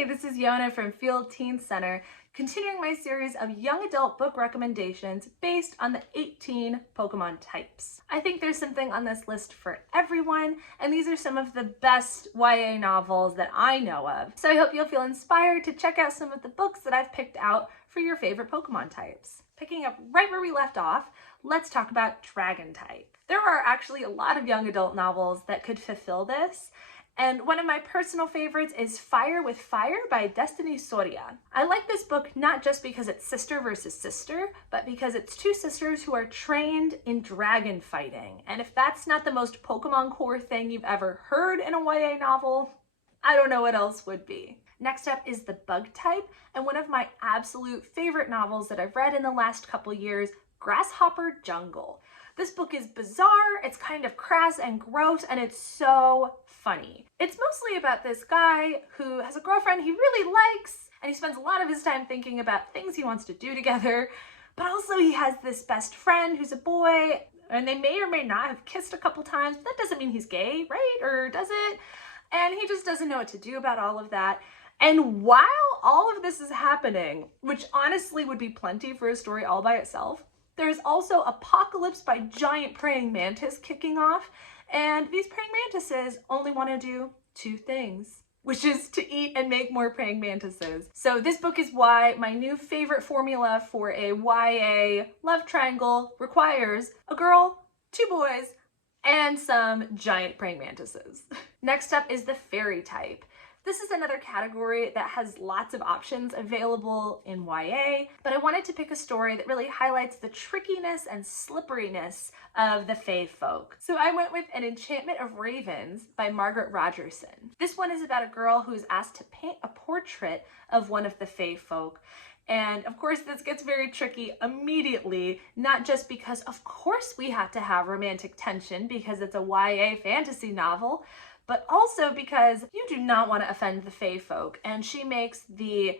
Hey, this is Yona from Field Teen Center, continuing my series of young adult book recommendations based on the 18 Pokemon types. I think there's something on this list for everyone, and these are some of the best YA novels that I know of. So I hope you'll feel inspired to check out some of the books that I've picked out for your favorite Pokemon types. Picking up right where we left off, let's talk about Dragon type. There are actually a lot of young adult novels that could fulfill this. And one of my personal favorites is Fire with Fire by Destiny Soria. I like this book not just because it's sister versus sister, but because it's two sisters who are trained in dragon fighting. And if that's not the most Pokemon core thing you've ever heard in a YA novel, I don't know what else would be. Next up is the Bug type, and one of my absolute favorite novels that I've read in the last couple years, Grasshopper Jungle. This book is bizarre, it's kind of crass and gross, and it's so funny. It's mostly about this guy who has a girlfriend he really likes, and he spends a lot of his time thinking about things he wants to do together, but also he has this best friend who's a boy, and they may or may not have kissed a couple times. That doesn't mean he's gay, right? Or does it? And he just doesn't know what to do about all of that. And while all of this is happening, which honestly would be plenty for a story all by itself, there's also Apocalypse by Giant Praying Mantis kicking off, and these praying mantises only want to do two things, which is to eat and make more praying mantises. So this book is why my new favorite formula for a YA love triangle requires a girl, two boys, and some giant praying mantises. Next up is the Fairy type. This is another category that has lots of options available in YA, but I wanted to pick a story that really highlights the trickiness and slipperiness of the Fae folk. So I went with An Enchantment of Ravens by Margaret Rogerson. This one is about a girl who is asked to paint a portrait of one of the Fae folk. And of course, this gets very tricky immediately, not just because of course we have to have romantic tension because it's a YA fantasy novel, but also because you do not want to offend the Fae folk, and she makes the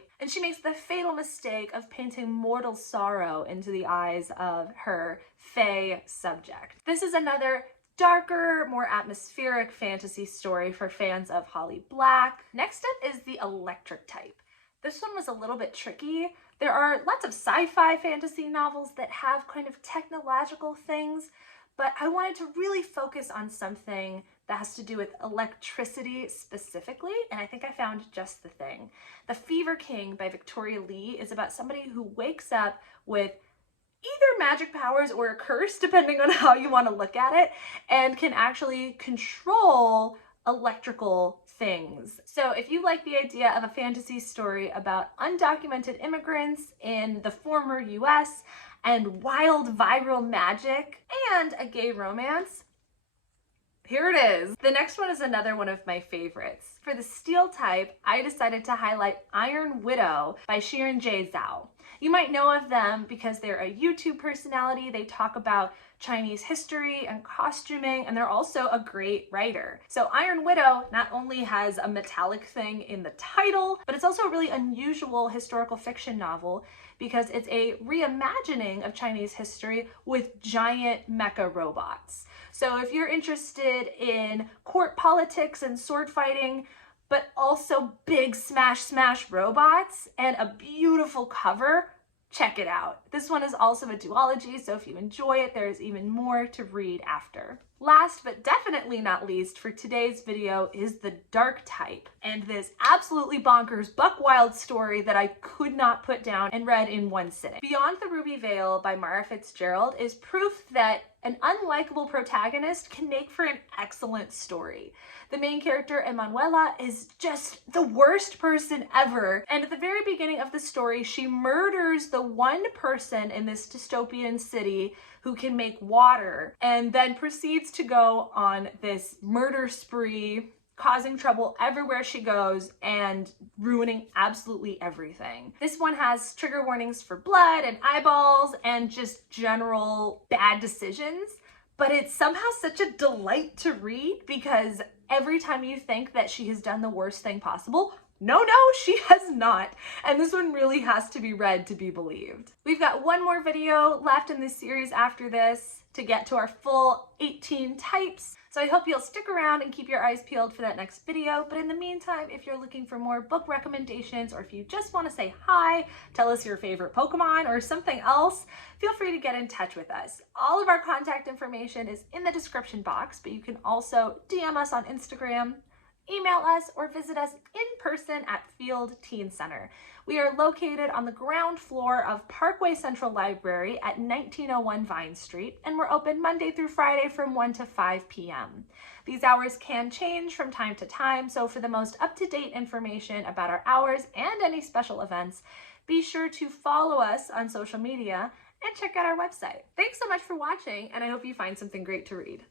fatal mistake of painting mortal sorrow into the eyes of her Fae subject. This is another darker, more atmospheric fantasy story for fans of Holly Black. Next up is the Electric type. This one was a little bit tricky. There are lots of sci-fi fantasy novels that have kind of technological things, but I wanted to really focus on something that has to do with electricity specifically, and I think I found just the thing. The Fever King by Victoria Lee is about somebody who wakes up with either magic powers or a curse, depending on how you want to look at it, and can actually control electrical things. So if you like the idea of a fantasy story about undocumented immigrants in the former US and wild viral magic and a gay romance, here it is. The next one is another one of my favorites. For the Steel type, I decided to highlight Iron Widow by Xiran Zhao. You might know of them because they're a YouTube personality. They talk about Chinese history and costuming, and they're also a great writer. So Iron Widow not only has a metallic thing in the title, but it's also a really unusual historical fiction novel because it's a reimagining of Chinese history with giant mecha robots. So if you're interested in court politics and sword fighting, but also big smash robots and a beautiful cover, check it out. This one is also a duology, so if you enjoy it, there's even more to read after. Last but definitely not least for today's video is the Dark type, and this absolutely bonkers buck wild story that I could not put down and read in one sitting. Beyond the Ruby Veil by Margaret Fitzgerald is proof that an unlikable protagonist can make for an excellent story. The main character, Emanuela, is just the worst person ever, and at the very beginning of the story, she murders the one person in this dystopian city who can make water, and then proceeds to go on this murder spree, causing trouble everywhere she goes and ruining absolutely everything. This one has trigger warnings for blood and eyeballs and just general bad decisions, but it's somehow such a delight to read because every time you think that she has done the worst thing possible, No, she has not. And this one really has to be read to be believed. We've got one more video left in this series after this to get to our full 18 types. So I hope you'll stick around and keep your eyes peeled for that next video. But in the meantime, if you're looking for more book recommendations, or if you just want to say hi, tell us your favorite Pokemon or something else, feel free to get in touch with us. All of our contact information is in the description box, but you can also DM us on Instagram, email us, or visit us in person at Field Teen Center. We are located on the ground floor of Parkway Central Library at 1901 Vine Street, and we're open Monday through Friday from 1 to 5 p.m. These hours can change from time to time, so for the most up-to-date information about our hours and any special events, be sure to follow us on social media and check out our website. Thanks so much for watching, and I hope you find something great to read.